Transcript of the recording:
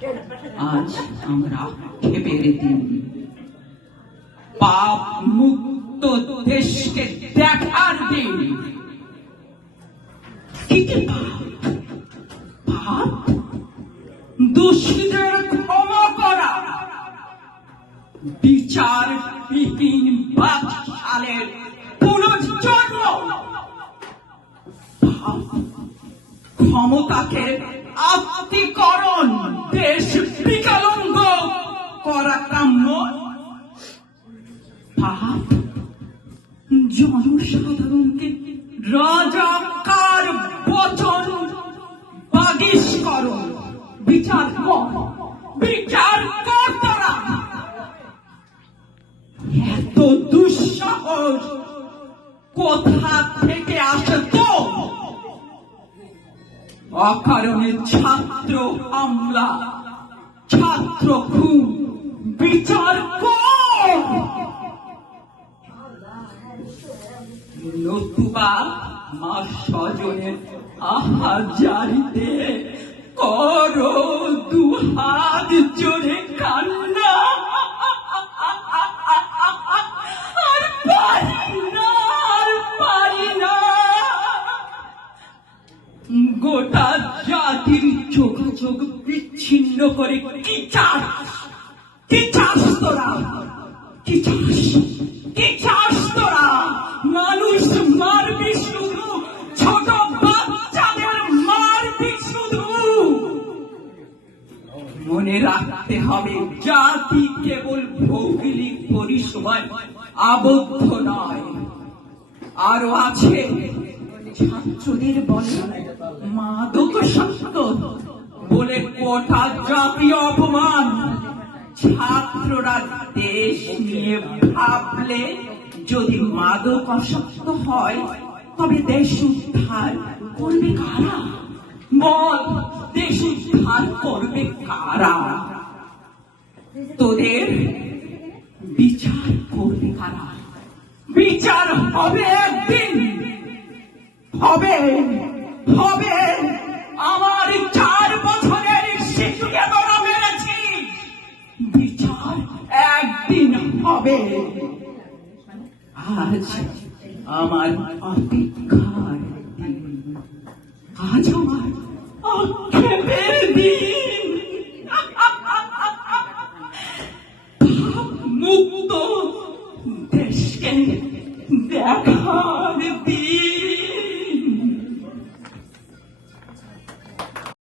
আজ আমরা ক্ষেপের দিন, পাপ মুক্ত দেশকে দেখার দিন। কি কি পাপ? দোষীদের ক্ষমা করা, বিচারবিহীন বাকশালের পুনর্জন্ম, ক্ষমতাকে আত্মীকরণ, দেশ বিকলঙ্গ করা কাম্য। পাপ জনসাধারণকে রাজাকার বচন বাগিষ্করণ। বিচার কর তারা। এত দুঃসাহস কোথা থেকে আসে তো? অকারণে ছাত্র হামলা, ছাত্র খুন, বিচার কর। নতুবা মা স্বজনের আহাজারিতে করো দুহাত জোরে কান্না। আর পারি না। গোটা জাতির যোগাযোগ বিচ্ছিন্ন করে কি চাস তোরা? কি চাস তোরা? মানুষ মারবি শুধু, ছোট বাচ্চাদের মারবি শুধু। মনে রাখতে হবে, জাতি কেবল ভৌগোলিক পরিসীমায় আবদ্ধ নয়, আরো আছে ছাত্রদের বলে মাদকাসক্ত বলে কোটা জাতীয় অপমান। ছাত্ররা দেশ নিয়ে ভাবলে যদি মাদকাসক্ত হয়, তবে দেশ উদ্ধার করবে কারা? বল, দেশ উদ্ধার করবে কারা? তোদের বিচার করবে কারা? বিচার হবে একদিন, হবে। আমার 4 বছরের শিশুকে তোরা মেরেছি, বিচার একদিন হবে। আজ আমার অপেক্ষার দিন, আজ আমার আক্ষেপের দিন। মুক্ত দেশকে দেখার দিন।